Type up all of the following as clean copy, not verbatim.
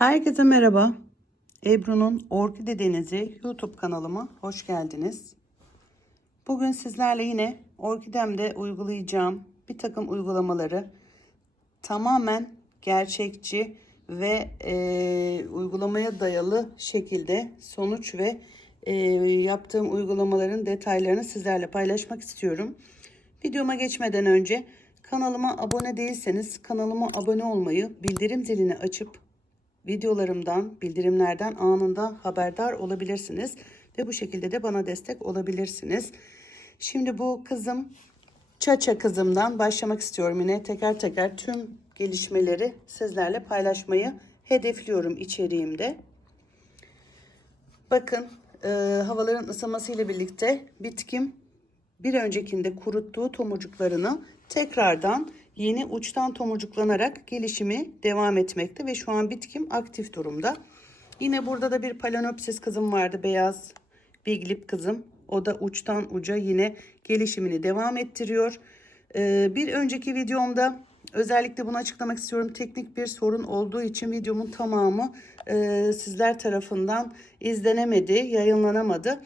Herkese merhaba. Ebru'nun Orkide Denizi YouTube kanalıma hoş geldiniz. Bugün sizlerle yine orkidemde uygulayacağım bir takım uygulamaları tamamen gerçekçi ve uygulamaya dayalı şekilde sonuç ve yaptığım uygulamaların detaylarını sizlerle paylaşmak istiyorum. Videoma geçmeden önce kanalıma abone değilseniz kanalıma abone olmayı, bildirim zilini açıp videolarımdan, bildirimlerden anında haberdar olabilirsiniz. Ve bu şekilde de bana destek olabilirsiniz. Şimdi bu kızım, Çaça kızımdan başlamak istiyorum. Yine teker teker tüm gelişmeleri sizlerle paylaşmayı hedefliyorum içeriğimde. Bakın havaların ısınmasıyla birlikte bitkim bir öncekinde kuruttuğu tomurcuklarını tekrardan yeni uçtan tomurcuklanarak gelişimi devam etmekte ve şu an bitkim aktif durumda. Yine burada da bir Phalaenopsis kızım vardı, beyaz Biglip kızım. O da uçtan uca yine gelişimini devam ettiriyor. Bir önceki videomda özellikle bunu açıklamak istiyorum. Teknik bir sorun olduğu için videomun tamamı sizler tarafından izlenemedi, yayınlanamadı.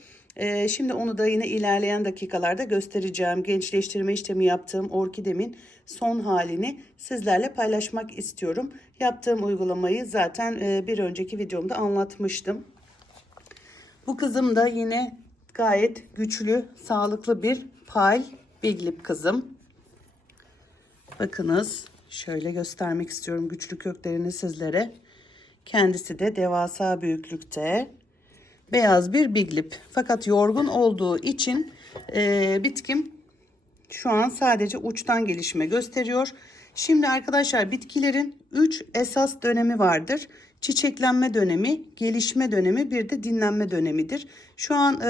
Şimdi onu da yine ilerleyen dakikalarda göstereceğim. Gençleştirme işlemi yaptığım orkidemin son halini sizlerle paylaşmak istiyorum. Yaptığım uygulamayı zaten bir önceki videomda anlatmıştım. Bu kızım da yine gayet güçlü, sağlıklı bir Biglip kızım. Bakınız, şöyle göstermek istiyorum güçlü köklerini sizlere. Kendisi de devasa büyüklükte. Beyaz bir Biglip. Fakat yorgun olduğu için bitkim şu an sadece uçtan gelişme gösteriyor. Şimdi arkadaşlar, bitkilerin 3 esas dönemi vardır. Çiçeklenme dönemi, gelişme dönemi, bir de dinlenme dönemidir. Şu an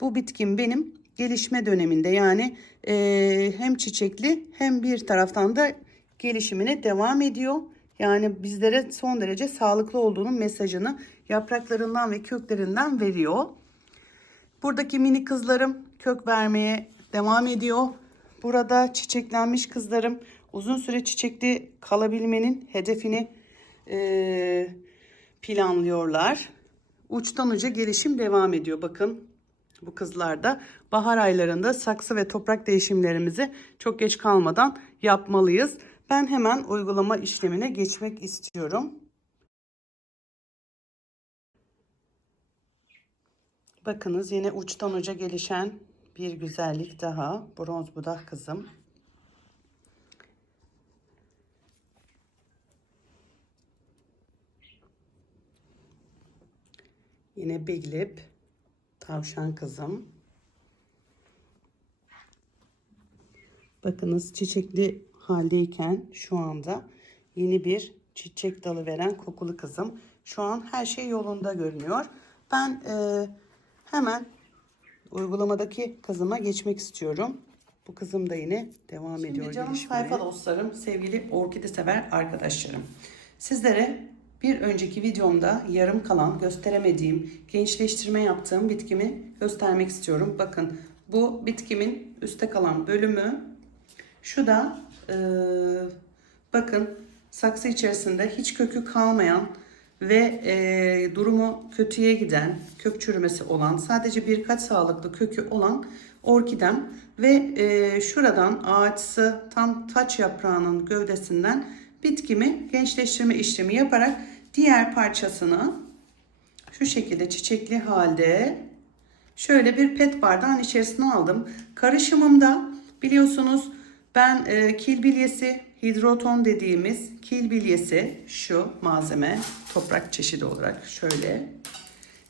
bu bitkim benim gelişme döneminde, yani hem çiçekli hem bir taraftan da gelişimine devam ediyor. Yani bizlere son derece sağlıklı olduğunun mesajını yapraklarından ve köklerinden veriyor. Buradaki mini kızlarım kök vermeye devam ediyor. Burada çiçeklenmiş kızlarım uzun süre çiçekli kalabilmenin hedefini planlıyorlar. Uçtan uca gelişim devam ediyor. Bakın, bu kızlarda bahar aylarında saksı ve toprak değişimlerimizi çok geç kalmadan yapmalıyız. Ben hemen uygulama işlemine geçmek istiyorum. Bakınız, yine uçtan uca gelişen bir güzellik daha. Bronz budak kızım. Yine Biglip, tavşan kızım. Bakınız, çiçekli haldeyken şu anda yeni bir çiçek dalı veren kokulu kızım. Şu an her şey yolunda görünüyor. Ben hemen uygulamadaki kızıma geçmek istiyorum. Bu kızım da yine devam ediyor. Şimdi canım sayfa dostlarım, sevgili orkide sever arkadaşlarım, sizlere bir önceki videomda yarım kalan, gösteremediğim, gençleştirme yaptığım bitkimi göstermek istiyorum. Bakın, bu bitkimin üstte kalan bölümü. Şu da bakın, saksı içerisinde hiç kökü kalmayan ve durumu kötüye giden, kök çürümesi olan, sadece birkaç sağlıklı kökü olan orkidem ve şuradan ağaçsı tam taç yaprağının gövdesinden bitkimi gençleştirme işlemi yaparak diğer parçasını şu şekilde çiçekli halde şöyle bir pet bardağın içerisine aldım. Karışımımda biliyorsunuz ben kil bilyesi, hidroton dediğimiz kil bilyesi, şu malzeme toprak çeşidi olarak şöyle.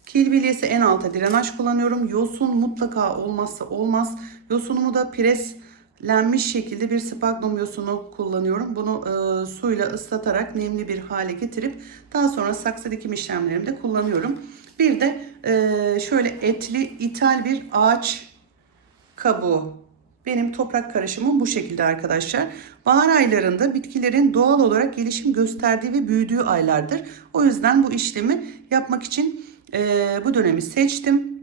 Kil bilyesi en alta drenaj kullanıyorum. Yosun mutlaka olmazsa olmaz. Yosunumu da preslenmiş şekilde bir sphagnum yosunu kullanıyorum. Bunu suyla ıslatarak nemli bir hale getirip daha sonra saksı dikim işlemlerimde kullanıyorum. Bir de şöyle etli ithal bir ağaç kabuğu. Benim toprak karışımım bu şekilde arkadaşlar. Bahar aylarında bitkilerin doğal olarak gelişim gösterdiği ve büyüdüğü aylardır. O yüzden bu işlemi yapmak için bu dönemi seçtim.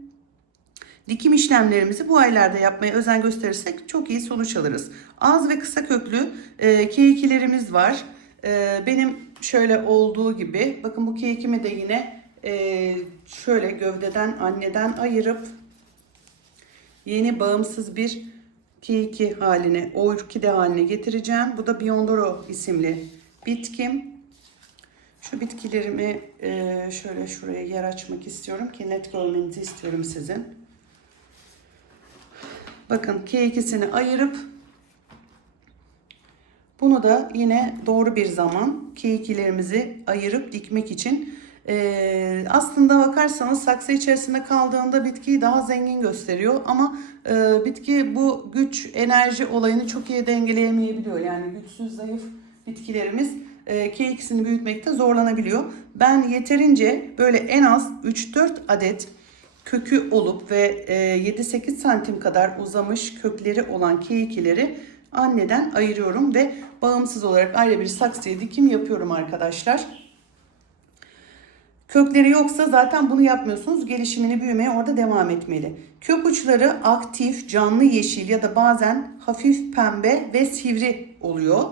Dikim işlemlerimizi bu aylarda yapmaya özen gösterirsek çok iyi sonuç alırız. Az ve kısa köklü kekilerimiz var. Benim şöyle olduğu gibi, bakın bu kekimi de yine şöyle gövdeden, anneden ayırıp yeni bağımsız bir keyiki haline, orkide haline getireceğim. Bu da Biondoro isimli bitkim. Şu bitkilerimi şöyle şuraya yer açmak istiyorum ki net görmenizi istiyorum sizin. Bakın K2'sini ayırıp bunu da yine doğru bir zaman K2'lerimizi ayırıp dikmek için aslında bakarsanız saksı içerisinde kaldığında bitkiyi daha zengin gösteriyor ama bitki bu güç enerji olayını çok iyi dengeleyemeyebiliyor. Yani güçsüz zayıf bitkilerimiz K2'sini büyütmekte zorlanabiliyor. Ben yeterince böyle en az 3-4 adet kökü olup ve 7-8 santim kadar uzamış kökleri olan K2'leri anneden ayırıyorum ve bağımsız olarak ayrı bir saksıya dikim yapıyorum arkadaşlar. Kökleri yoksa zaten bunu yapmıyorsunuz. Gelişimini, büyümeye orada devam etmeli. Kök uçları aktif, canlı yeşil ya da bazen hafif pembe ve sivri oluyor.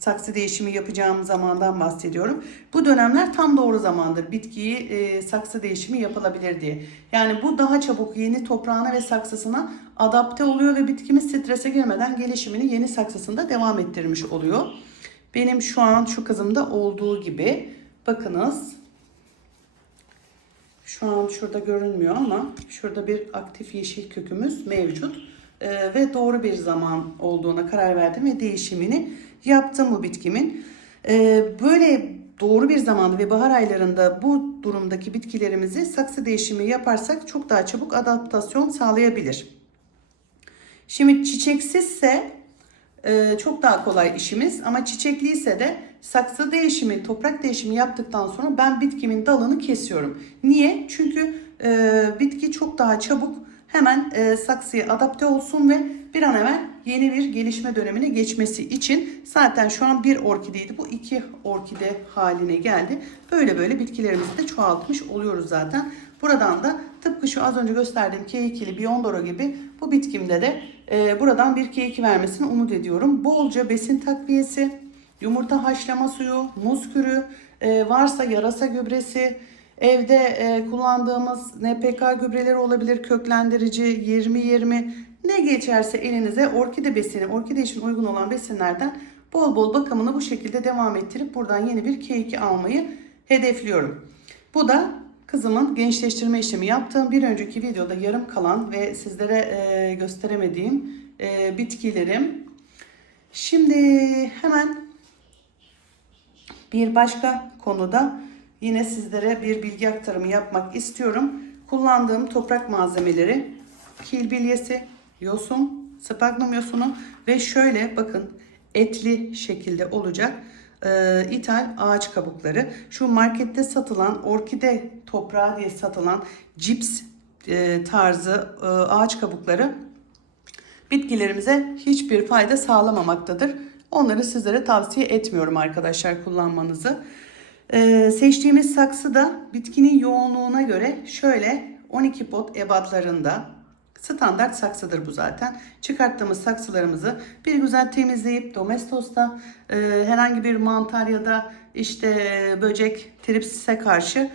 Saksı değişimi yapacağım zamandan bahsediyorum. Bu dönemler tam doğru zamandır. Bitkiyi saksı değişimi yapılabilir diye. Yani bu daha çabuk yeni toprağına ve saksısına adapte oluyor ve bitkimiz strese girmeden gelişimini yeni saksısında devam ettirmiş oluyor. Benim şu an şu kızımda olduğu gibi. Bakınız. Şu an şurada görünmüyor ama şurada bir aktif yeşil kökümüz mevcut. Ve doğru bir zaman olduğuna karar verdim ve değişimini yaptım bu bitkimin. Böyle doğru bir zamanda ve bahar aylarında bu durumdaki bitkilerimizi saksı değişimi yaparsak çok daha çabuk adaptasyon sağlayabilir. Şimdi çiçeksizse çok daha kolay işimiz ama çiçekliyse de saksı değişimi, toprak değişimi yaptıktan sonra ben bitkimin dalını kesiyorum. Niye? Çünkü bitki çok daha çabuk hemen saksıya adapte olsun ve bir an evvel yeni bir gelişme dönemine geçmesi için zaten şu an bir orkideydi. Bu 2 orkide haline geldi. Böyle böyle bitkilerimizi de çoğaltmış oluyoruz zaten. Buradan da tıpkı şu az önce gösterdiğim K2'li Biondoro gibi bu bitkimde de buradan bir K2 vermesini umut ediyorum. Bolca besin takviyesi, yumurta haşlama suyu, muz kürü, varsa yarasa gübresi, evde kullandığımız NPK gübreleri olabilir, köklendirici, 20-20 ne geçerse elinize orkide besini, orkide için uygun olan besinlerden bol bol bakımını bu şekilde devam ettirip buradan yeni bir K2 almayı hedefliyorum. Bu da kızımın gençleştirme işlemi yaptığım bir önceki videoda yarım kalan ve sizlere gösteremediğim bitkilerim. Şimdi hemen bir başka konuda yine sizlere bir bilgi aktarımı yapmak istiyorum. Kullandığım toprak malzemeleri kil bilyesi, yosun, spagnum yosunu ve şöyle bakın etli şekilde olacak ithal ağaç kabukları. Şu markette satılan orkide toprağı diye satılan cips tarzı ağaç kabukları bitkilerimize hiçbir fayda sağlamamaktadır. Onları sizlere tavsiye etmiyorum arkadaşlar kullanmanızı. Seçtiğimiz saksı da bitkinin yoğunluğuna göre şöyle 12 pot ebatlarında standart saksıdır bu zaten. Çıkarttığımız saksılarımızı bir güzel temizleyip Domestos'ta herhangi bir mantar ya da işte böcek, tripsise karşı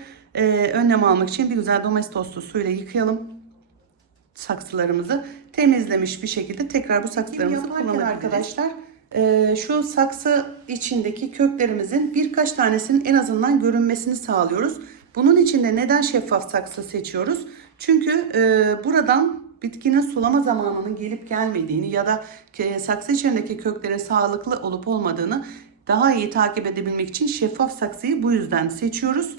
önlem almak için bir güzel Domestos'lu suyla yıkayalım saksılarımızı. Temizlemiş bir şekilde tekrar bu saksılarımızı kullanabiliriz arkadaşlar. Şu saksı içindeki köklerimizin birkaç tanesinin en azından görünmesini sağlıyoruz. Bunun için de neden şeffaf saksı seçiyoruz? Çünkü buradan bitkinin sulama zamanının gelip gelmediğini ya da saksı içindeki köklerin sağlıklı olup olmadığını daha iyi takip edebilmek için şeffaf saksıyı bu yüzden seçiyoruz.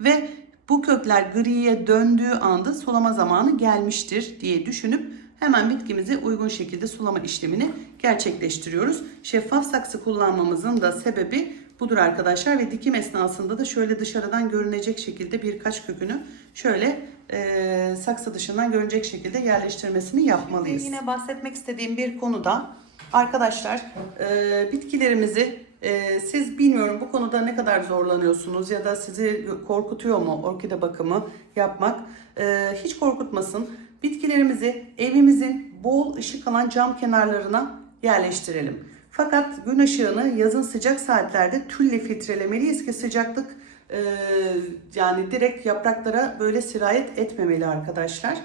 Ve bu kökler griye döndüğü anda sulama zamanı gelmiştir diye düşünüp hemen bitkimize uygun şekilde sulama işlemini gerçekleştiriyoruz. Şeffaf saksı kullanmamızın da sebebi budur arkadaşlar ve dikim esnasında da şöyle dışarıdan görünecek şekilde birkaç kökünü şöyle saksı dışından görünecek şekilde yerleştirmesini yapmalıyız. Yine bahsetmek istediğim bir konuda arkadaşlar bitkilerimizi siz bilmiyorum bu konuda ne kadar zorlanıyorsunuz ya da sizi korkutuyor mu orkide bakımı yapmak? Hiç korkutmasın. Bitkilerimizi evimizin bol ışık alan cam kenarlarına yerleştirelim. Fakat gün ışığını yazın sıcak saatlerde tülle filtrelemeliyiz ki sıcaklık yani direkt yapraklara böyle sirayet etmemeli arkadaşlar.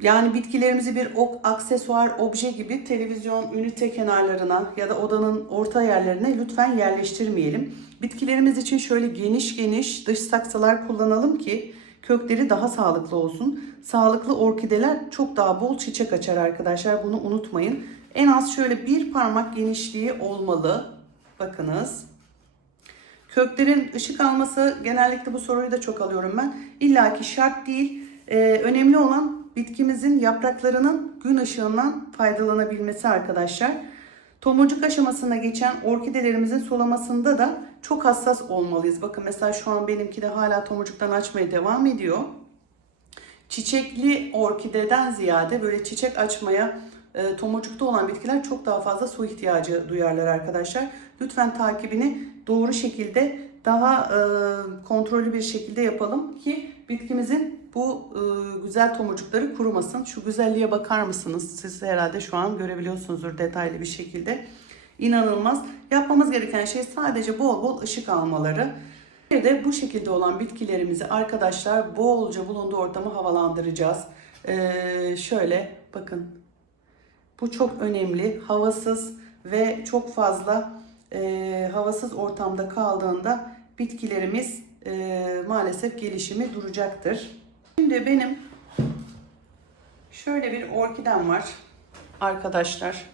Yani bitkilerimizi bir aksesuar, obje gibi televizyon ünite kenarlarına ya da odanın orta yerlerine lütfen yerleştirmeyelim. Bitkilerimiz için şöyle geniş geniş dış saksılar kullanalım ki kökleri daha sağlıklı olsun. Sağlıklı orkideler çok daha bol çiçek açar arkadaşlar. Bunu unutmayın. En az şöyle bir parmak genişliği olmalı. Bakınız. Köklerin ışık alması, genellikle bu soruyu da çok alıyorum ben. İlla ki şart değil. Önemli olan bitkimizin yapraklarının gün ışığından faydalanabilmesi arkadaşlar. Tomurcuk aşamasına geçen orkidelerimizin sulamasında da çok hassas olmalıyız. Bakın mesela şu an benimki de hala tomurcuktan açmaya devam ediyor. Çiçekli orkideden ziyade böyle çiçek açmaya tomurcukta olan bitkiler çok daha fazla su ihtiyacı duyarlar arkadaşlar. Lütfen takibini doğru şekilde, daha kontrollü bir şekilde yapalım ki bitkimizin bu güzel tomurcukları kurumasın. Şu güzelliğe bakar mısınız? Siz herhalde şu an görebiliyorsunuzdur detaylı bir şekilde. İnanılmaz. Yapmamız gereken şey sadece bol bol ışık almaları. Bir de bu şekilde olan bitkilerimizi arkadaşlar bolca bulunduğu ortamı havalandıracağız. Şöyle bakın. Bu çok önemli. Havasız ve çok fazla havasız ortamda kaldığında bitkilerimiz maalesef gelişimi duracaktır. Şimdi benim şöyle bir orkidem var arkadaşlar.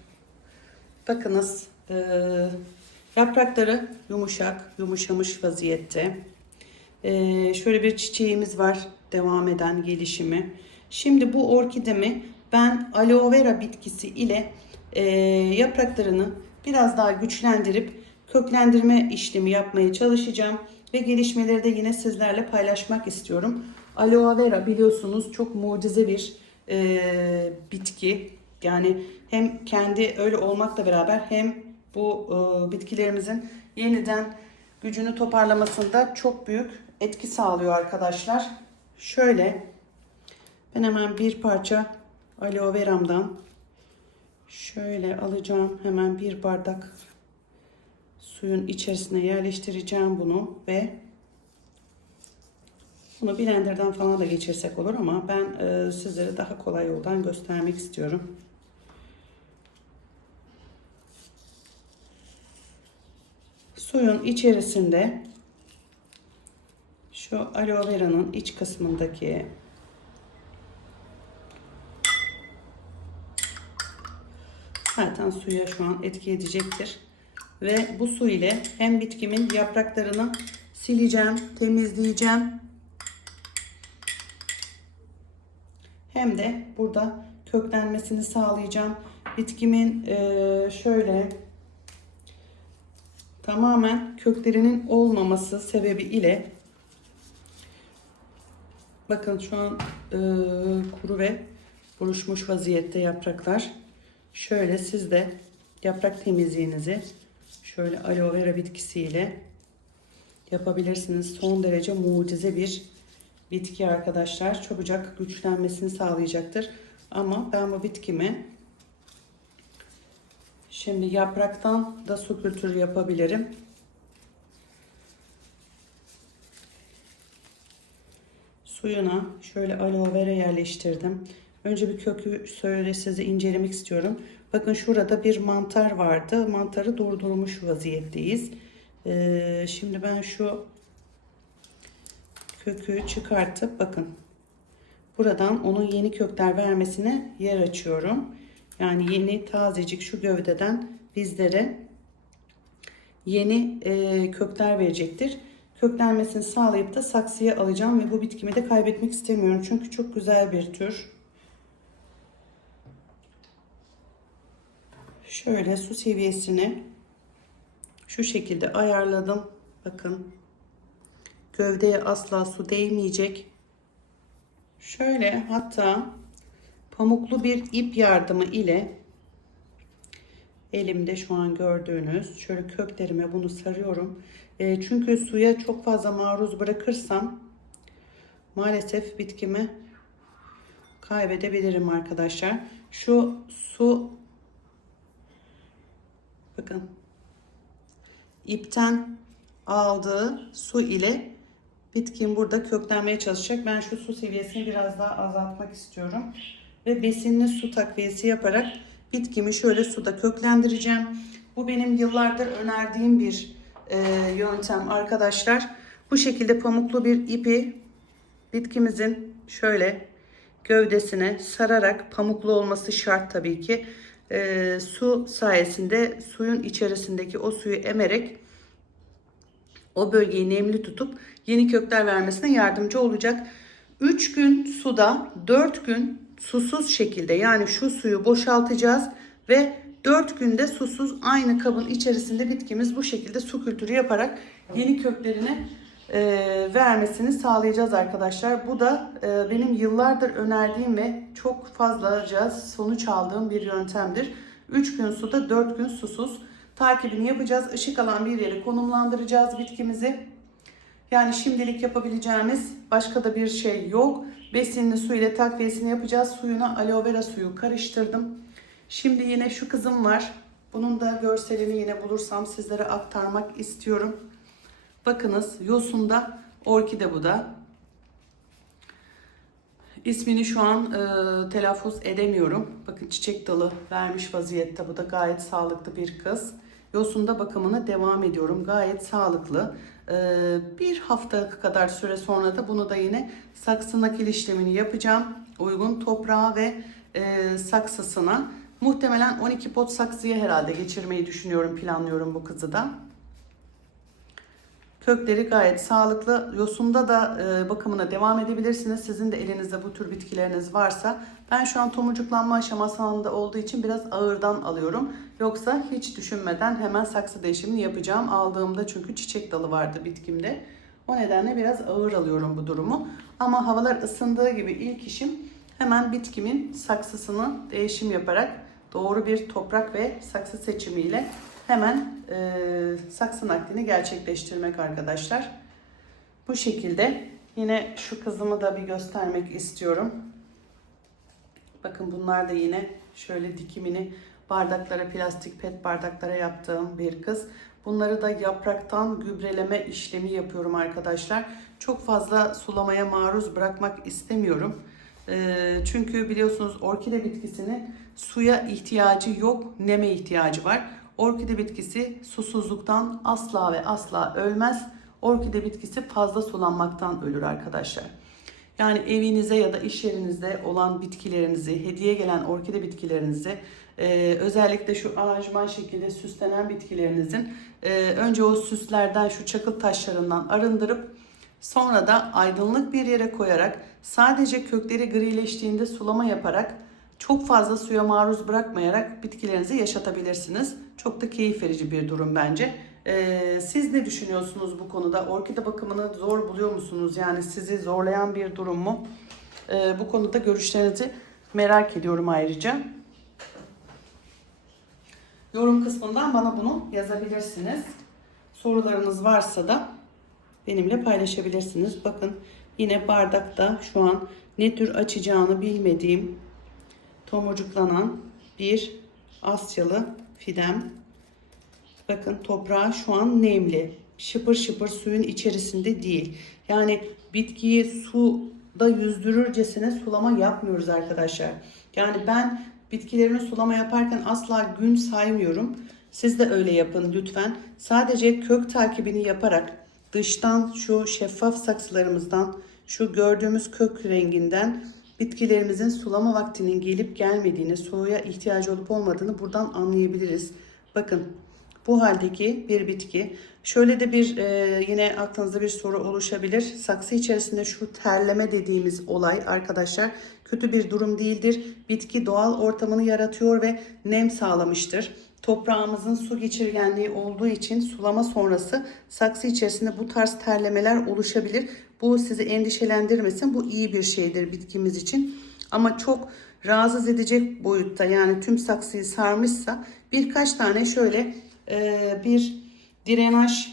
Bakınız yaprakları yumuşak, yumuşamış vaziyette. Şöyle bir çiçeğimiz var, devam eden gelişimi. Şimdi bu orkidemi ben aloe vera bitkisi ile yapraklarını biraz daha güçlendirip köklendirme işlemi yapmaya çalışacağım. Ve gelişmeleri de yine sizlerle paylaşmak istiyorum. Aloe vera biliyorsunuz çok mucize bir bitki. Yani hem kendi öyle olmakla beraber hem bu bitkilerimizin yeniden gücünü toparlamasında çok büyük etki sağlıyor arkadaşlar. Şöyle ben hemen bir parça aloe veramdan şöyle alacağım. Hemen bir bardak suyun içerisine yerleştireceğim bunu ve bunu blenderdan falan da geçirsek olur ama ben sizlere daha kolay yoldan göstermek istiyorum. Suyun içerisinde şu aloe vera'nın iç kısmındaki zaten suya şu an etki edecektir. Ve bu su ile hem bitkimin yapraklarını sileceğim, temizleyeceğim. Hem de burada köklenmesini sağlayacağım. Bitkimin şöyle tamamen köklerinin olmaması sebebi ile bakın şu an kuru ve buruşmuş vaziyette yapraklar. Şöyle siz de yaprak temizliğinizi şöyle aloe vera bitkisiyle yapabilirsiniz. Son derece mucize bir bitki arkadaşlar. Çabucak güçlenmesini sağlayacaktır. Ama ben bu bitkimi şimdi yapraktan da su kültürü yapabilirim. Suyuna şöyle aloe vera yerleştirdim. Önce bir kökü şöyle size incelemek istiyorum. Bakın şurada bir mantar vardı. Mantarı durdurmuş vaziyetteyiz. Şimdi ben şu kökü çıkartıp bakın buradan onun yeni kökler vermesine yer açıyorum. Yani yeni tazecik şu gövdeden bizlere yeni kökler verecektir. Köklenmesini sağlayıp da saksıya alacağım ve bu bitkimi de kaybetmek istemiyorum. Çünkü çok güzel bir tür. Şöyle su seviyesini şu şekilde ayarladım. Bakın gövdeye asla su değmeyecek. Şöyle hatta pamuklu bir ip yardımı ile elimde şu an gördüğünüz şöyle köklerime bunu sarıyorum. Çünkü suya çok fazla maruz bırakırsam maalesef bitkimi kaybedebilirim arkadaşlar. Şu su Bakın. İpten aldığı su ile bitkim burada köklenmeye çalışacak. Ben şu su seviyesini biraz daha azaltmak istiyorum. Ve besinli su takviyesi yaparak bitkimi şöyle suda köklendireceğim. Bu benim yıllardır önerdiğim bir yöntem arkadaşlar. Bu şekilde pamuklu bir ipi bitkimizin şöyle gövdesine sararak, pamuklu olması şart tabii ki, su sayesinde suyun içerisindeki o suyu emerek o bölgeyi nemli tutup yeni kökler vermesine yardımcı olacak. 3 gün suda, 4 gün susuz şekilde, yani şu suyu boşaltacağız ve 4 günde susuz aynı kabın içerisinde bitkimiz bu şekilde su kültürü yaparak yeni köklerini vermesini sağlayacağız arkadaşlar. Bu da benim yıllardır önerdiğim ve çok fazlaca sonuç aldığım bir yöntemdir. 3 gün suda, 4 gün susuz. Takibini yapacağız. Işık alan bir yere konumlandıracağız bitkimizi. Yani şimdilik yapabileceğimiz başka da bir şey yok. Besinli su ile takviyesini yapacağız. Suyuna aloe vera suyu karıştırdım. Şimdi yine şu kızım var. Bunun da görselini yine bulursam sizlere aktarmak istiyorum. Bakınız, yosunda orkide bu da. İsmini şu an telaffuz edemiyorum. Bakın çiçek dalı vermiş vaziyette. Bu da gayet sağlıklı bir kız. Yosunda bakımına devam ediyorum. Gayet sağlıklı. Bir hafta kadar süre sonra da bunu da yine saksı nakil işlemini yapacağım. Uygun toprağa ve saksısına. Muhtemelen 12 pot saksıya herhalde geçirmeyi düşünüyorum, planlıyorum bu kızı da. Kökleri gayet sağlıklı. Yosunda da bakımına devam edebilirsiniz. Sizin de elinizde bu tür bitkileriniz varsa. Ben şu an tomurcuklanma aşamasında olduğu için biraz ağırdan alıyorum. Yoksa hiç düşünmeden hemen saksı değişimini yapacağım. Aldığımda çünkü çiçek dalı vardı bitkimde. O nedenle biraz ağır alıyorum bu durumu. Ama havalar ısındığı gibi ilk işim hemen bitkimin saksısını değişim yaparak doğru bir toprak ve saksı seçimiyle hemen saksı naklini gerçekleştirmek arkadaşlar. Bu şekilde yine şu kızımı da bir göstermek istiyorum. Bakın bunlar da yine şöyle dikimini bardaklara, plastik pet bardaklara yaptığım bir kız. Bunları da yapraktan gübreleme işlemi yapıyorum arkadaşlar. Çok fazla sulamaya maruz bırakmak istemiyorum. Çünkü biliyorsunuz orkide bitkisinin suya ihtiyacı yok, neme ihtiyacı var. Orkide bitkisi susuzluktan asla ve asla ölmez. Orkide bitkisi fazla sulanmaktan ölür arkadaşlar. Yani evinize ya da iş yerinizde olan bitkilerinizi, hediye gelen orkide bitkilerinizi, özellikle şu aranjman şekilde süslenen bitkilerinizin önce o süslerden, şu çakıl taşlarından arındırıp sonra da aydınlık bir yere koyarak sadece kökleri grileştiğinde sulama yaparak çok fazla suya maruz bırakmayarak bitkilerinizi yaşatabilirsiniz. Çok da keyif verici bir durum bence. Siz ne düşünüyorsunuz bu konuda? Orkide bakımını zor buluyor musunuz? Yani sizi zorlayan bir durum mu? Bu konuda görüşlerinizi merak ediyorum ayrıca. Yorum kısmından bana bunu yazabilirsiniz. Sorularınız varsa da benimle paylaşabilirsiniz. Bakın yine bardakta şu an ne tür açacağını bilmediğim tomurcuklanan bir Asyalı fidem. Bakın toprağı şu an nemli. Şıpır şıpır suyun içerisinde değil. Yani bitkiyi suda yüzdürürcesine sulama yapmıyoruz arkadaşlar. Yani ben bitkilerimi sulama yaparken asla gün saymıyorum. Siz de öyle yapın lütfen. Sadece kök takibini yaparak dıştan şu şeffaf saksılarımızdan, şu gördüğümüz kök renginden bitkilerimizin sulama vaktinin gelip gelmediğini, suya ihtiyacı olup olmadığını buradan anlayabiliriz. Bakın bu haldeki bir bitki. Şöyle de bir yine aklınızda bir soru oluşabilir. Saksı içerisinde şu terleme dediğimiz olay arkadaşlar kötü bir durum değildir. Bitki doğal ortamını yaratıyor ve nem sağlamıştır. Toprağımızın su geçirgenliği olduğu için sulama sonrası saksı içerisinde bu tarz terlemeler oluşabilir. Bu sizi endişelendirmesin. Bu iyi bir şeydir bitkimiz için. Ama çok rahatsız edecek boyutta, yani tüm saksıyı sarmışsa birkaç tane şöyle bir drenaj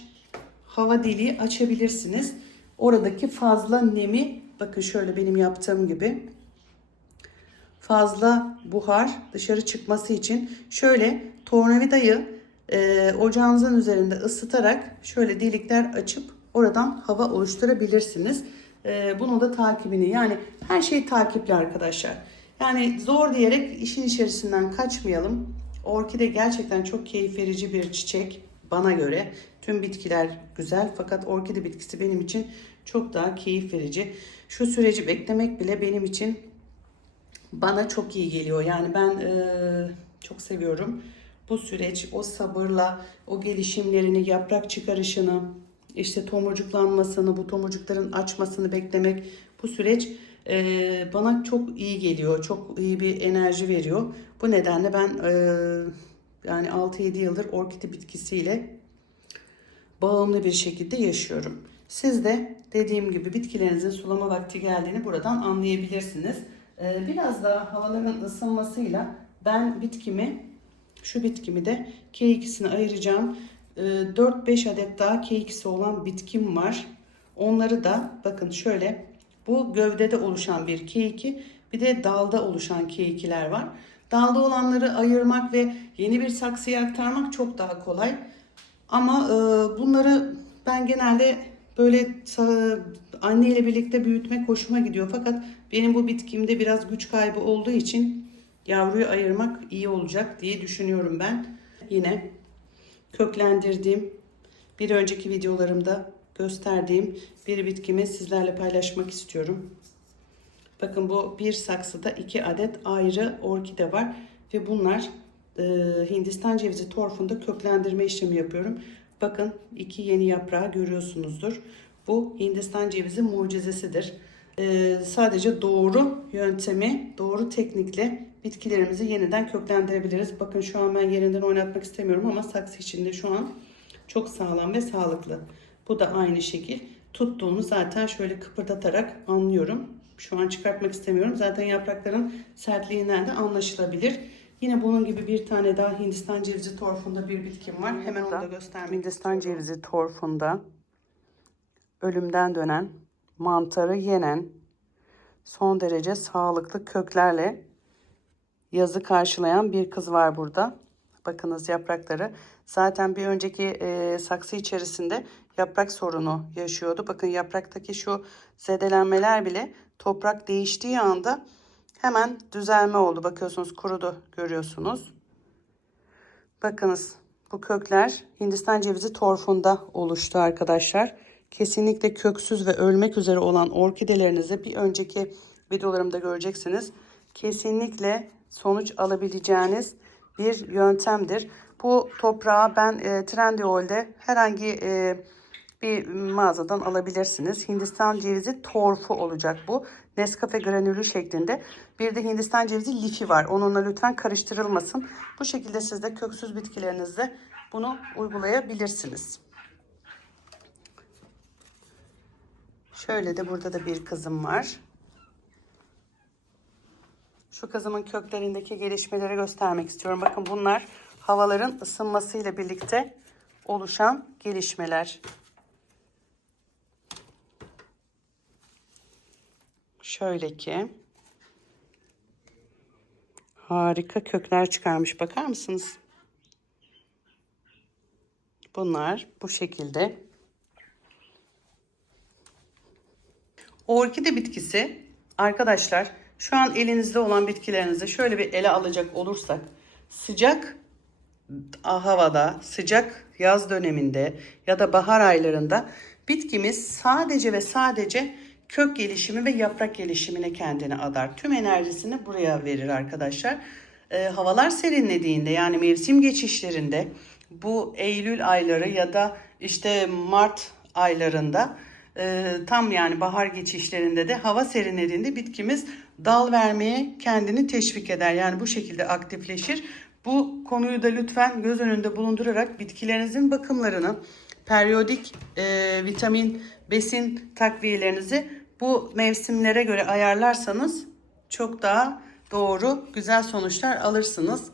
hava deliği açabilirsiniz. Oradaki fazla nemi, bakın şöyle benim yaptığım gibi, fazla buhar dışarı çıkması için şöyle tornavidayı ocağınızın üzerinde ısıtarak şöyle delikler açıp oradan hava oluşturabilirsiniz. Bunu da takibini, yani her şey takipli arkadaşlar. Yani zor diyerek işin içerisinden kaçmayalım. Orkide gerçekten çok keyif verici bir çiçek bana göre. Tüm bitkiler güzel fakat orkide bitkisi benim için çok daha keyif verici. Şu süreci beklemek bile benim için, bana çok iyi geliyor. Yani ben çok seviyorum bu süreç. O sabırla o gelişimlerini, yaprak çıkarışını, işte tomurcuklanmasını, bu tomurcukların açmasını beklemek, bu süreç bana çok iyi geliyor. Çok iyi bir enerji veriyor. Bu nedenle ben yani 6-7 yıldır orkide bitkisiyle bağımlı bir şekilde yaşıyorum. Siz de dediğim gibi bitkilerinizin sulama vakti geldiğini buradan anlayabilirsiniz. Biraz daha havaların ısınmasıyla ben şu bitkimi de K2'sini ayıracağım. 4-5 adet daha K2'si olan bitkim var. Onları da bakın şöyle, bu gövdede oluşan bir K2, bir de dalda oluşan K2'ler var. Dalda olanları ayırmak ve yeni bir saksıya aktarmak çok daha kolay. Ama bunları ben genelde böyle anne ile birlikte büyütmek hoşuma gidiyor. Fakat benim bu bitkimde biraz güç kaybı olduğu için yavruyu ayırmak iyi olacak diye düşünüyorum ben. Yine köklendirdiğim, bir önceki videolarımda gösterdiğim bir bitkimi sizlerle paylaşmak istiyorum. Bakın, bu bir saksıda 2 adet ayrı orkide var ve bunlar Hindistan cevizi torfunda köklendirme işlemi yapıyorum. Bakın, 2 yeni yaprağı görüyorsunuzdur. Bu Hindistan cevizi mucizesidir. Sadece doğru yöntemi, doğru teknikle bitkilerimizi yeniden köklendirebiliriz. Bakın, şu an ben yerinden oynatmak istemiyorum ama saksı içinde şu an çok sağlam ve sağlıklı. Bu da aynı şekil. Tuttuğunu zaten şöyle kıpırdatarak anlıyorum. Şu an çıkartmak istemiyorum. Zaten yaprakların sertliğinden de anlaşılabilir. Yine bunun gibi bir tane daha Hindistan cevizi torfunda bir bitkim var. Hemen onu da göstermek Hindistan istiyorum. Cevizi torfunda ölümden dönen, mantarı yenen, son derece sağlıklı köklerle yazı karşılayan bir kız var burada. Bakınız yaprakları. Zaten bir önceki saksı içerisinde yaprak sorunu yaşıyordu. Bakın, yapraktaki şu zedelenmeler bile toprak değiştiği anda hemen düzelme oldu. Bakıyorsunuz, kurudu, görüyorsunuz. Bakınız, bu kökler Hindistan cevizi torfunda oluştu arkadaşlar. Kesinlikle köksüz ve ölmek üzere olan orkidelerinizi bir önceki videolarımda göreceksiniz. Kesinlikle sonuç alabileceğiniz bir yöntemdir. Bu toprağı ben Trendyol'de herhangi bir mağazadan alabilirsiniz. Hindistan cevizi torfu olacak bu. Nescafe granülü şeklinde. Bir de Hindistan cevizi lifi var. Onunla lütfen karıştırılmasın. Bu şekilde siz de köksüz bitkilerinizde bunu uygulayabilirsiniz. Şöyle de burada da bir kızım var. Şu kızımın köklerindeki gelişmeleri göstermek istiyorum. Bakın, bunlar havaların ısınmasıyla birlikte oluşan gelişmeler. Şöyle ki harika kökler çıkarmış. Bakar mısınız? Bunlar bu şekilde. Orkide bitkisi arkadaşlar, şu an elinizde olan bitkilerinizi şöyle bir ele alacak olursak, sıcak havada, sıcak yaz döneminde ya da bahar aylarında bitkimiz sadece ve sadece kök gelişimi ve yaprak gelişimine kendini adar. Tüm enerjisini buraya verir arkadaşlar. Havalar serinlediğinde, yani mevsim geçişlerinde, bu Eylül ayları ya da işte Mart aylarında, tam yani bahar geçişlerinde de hava serinlediğinde bitkimiz dal vermeye kendini teşvik eder. Yani bu şekilde aktifleşir. Bu konuyu da lütfen göz önünde bulundurarak bitkilerinizin bakımlarını, periyodik vitamin, besin takviyelerinizi bu mevsimlere göre ayarlarsanız çok daha doğru, güzel sonuçlar alırsınız.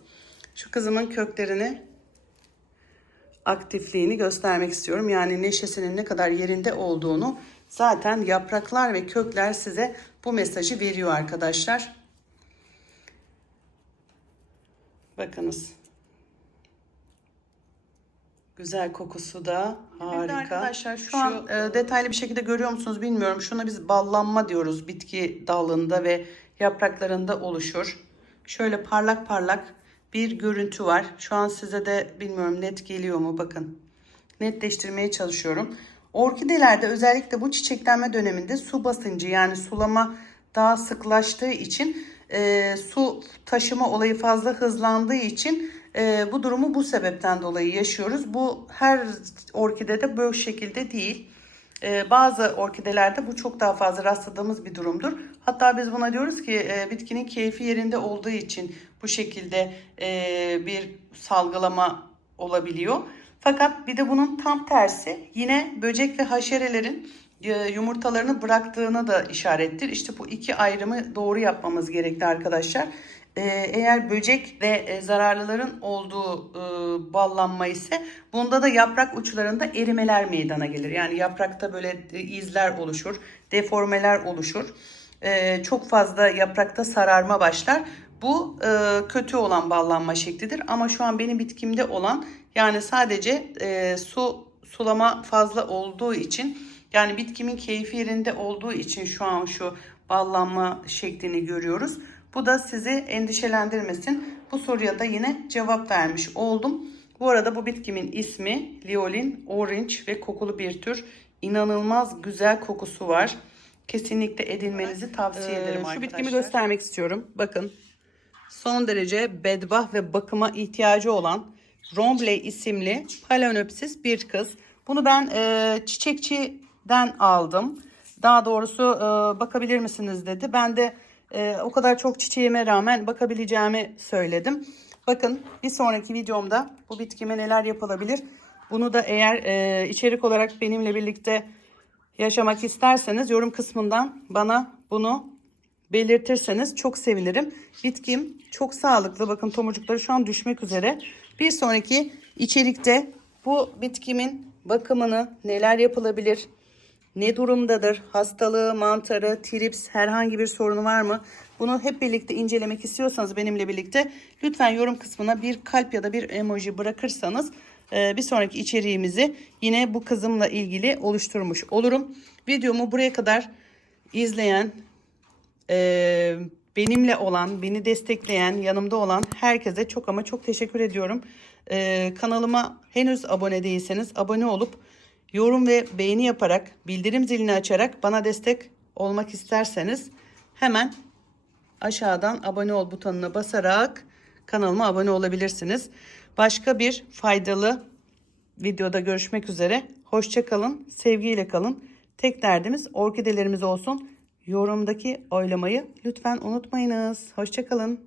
Şu kızımın köklerini, aktifliğini göstermek istiyorum. Yani neşesinin ne kadar yerinde olduğunu zaten yapraklar ve kökler size bu mesajı veriyor arkadaşlar. Bakınız. Güzel, kokusu da harika. Evet arkadaşlar, şu an detaylı bir şekilde görüyor musunuz bilmiyorum. Şuna biz ballanma diyoruz. Bitki dalında ve yapraklarında oluşur. Şöyle parlak parlak bir görüntü var. Şu an size de bilmiyorum net geliyor mu, bakın. Netleştirmeye çalışıyorum. Orkidelerde özellikle bu çiçeklenme döneminde su basıncı, yani sulama daha sıklaştığı için su taşıma olayı fazla hızlandığı için bu durumu bu sebepten dolayı yaşıyoruz. Bu her orkidede böyle şekilde değil. Bazı orkidelerde bu çok daha fazla rastladığımız bir durumdur. Hatta biz buna diyoruz ki bitkinin keyfi yerinde olduğu için bu şekilde bir salgılama olabiliyor. Fakat bir de bunun tam tersi, yine böcek ve haşerelerin yumurtalarını bıraktığını da işarettir. İşte bu iki ayrımı doğru yapmamız gerekli arkadaşlar. Eğer böcek ve zararlıların olduğu ballanma ise bunda da yaprak uçlarında erimeler meydana gelir. Yani yaprakta böyle izler oluşur, deformeler oluşur. Çok fazla yaprakta sararma başlar. Bu kötü olan ballanma şeklidir. Ama şu an benim bitkimde olan, yani sadece sulama fazla olduğu için, yani bitkimin keyfi yerinde olduğu için şu an şu ballanma şeklini görüyoruz. Bu da sizi endişelendirmesin. Bu soruya da yine cevap vermiş oldum. Bu arada bu bitkimin ismi Liolin Orange ve kokulu bir tür. İnanılmaz güzel kokusu var. Kesinlikle edinmenizi tavsiye ederim arkadaşlar. Şu bitkimi göstermek istiyorum. Bakın. Son derece bedbah ve bakıma ihtiyacı olan Rombley isimli Phalaenopsis bir kız. Bunu ben çiçekçiden aldım. Daha doğrusu bakabilir misiniz dedi. Ben de o kadar çok çiçeğime rağmen bakabileceğimi söyledim. Bakın, bir sonraki videomda bu bitkime neler yapılabilir, bunu da eğer içerik olarak benimle birlikte yaşamak isterseniz yorum kısmından bana bunu belirtirseniz çok sevinirim. Bitkim çok sağlıklı. Bakın, tomurcukları şu an düşmek üzere. Bir sonraki içerikte bu bitkimin bakımını, neler yapılabilir, ne durumdadır, hastalığı, mantarı, trips, herhangi bir sorunu var mı? Bunu hep birlikte incelemek istiyorsanız benimle birlikte lütfen yorum kısmına bir kalp ya da bir emoji bırakırsanız bir sonraki içeriğimizi yine bu kızımla ilgili oluşturmuş olurum. Videomu buraya kadar izleyen, benimle olan, beni destekleyen, yanımda olan herkese çok ama çok teşekkür ediyorum. Kanalıma henüz abone değilseniz abone olup yorum ve beğeni yaparak, bildirim zilini açarak bana destek olmak isterseniz hemen aşağıdan abone ol butonuna basarak kanalıma abone olabilirsiniz. Başka bir faydalı videoda görüşmek üzere. Hoşça kalın, sevgiyle kalın. Tek derdimiz orkidelerimiz olsun. Yorumdaki oylamayı lütfen unutmayınız. Hoşça kalın.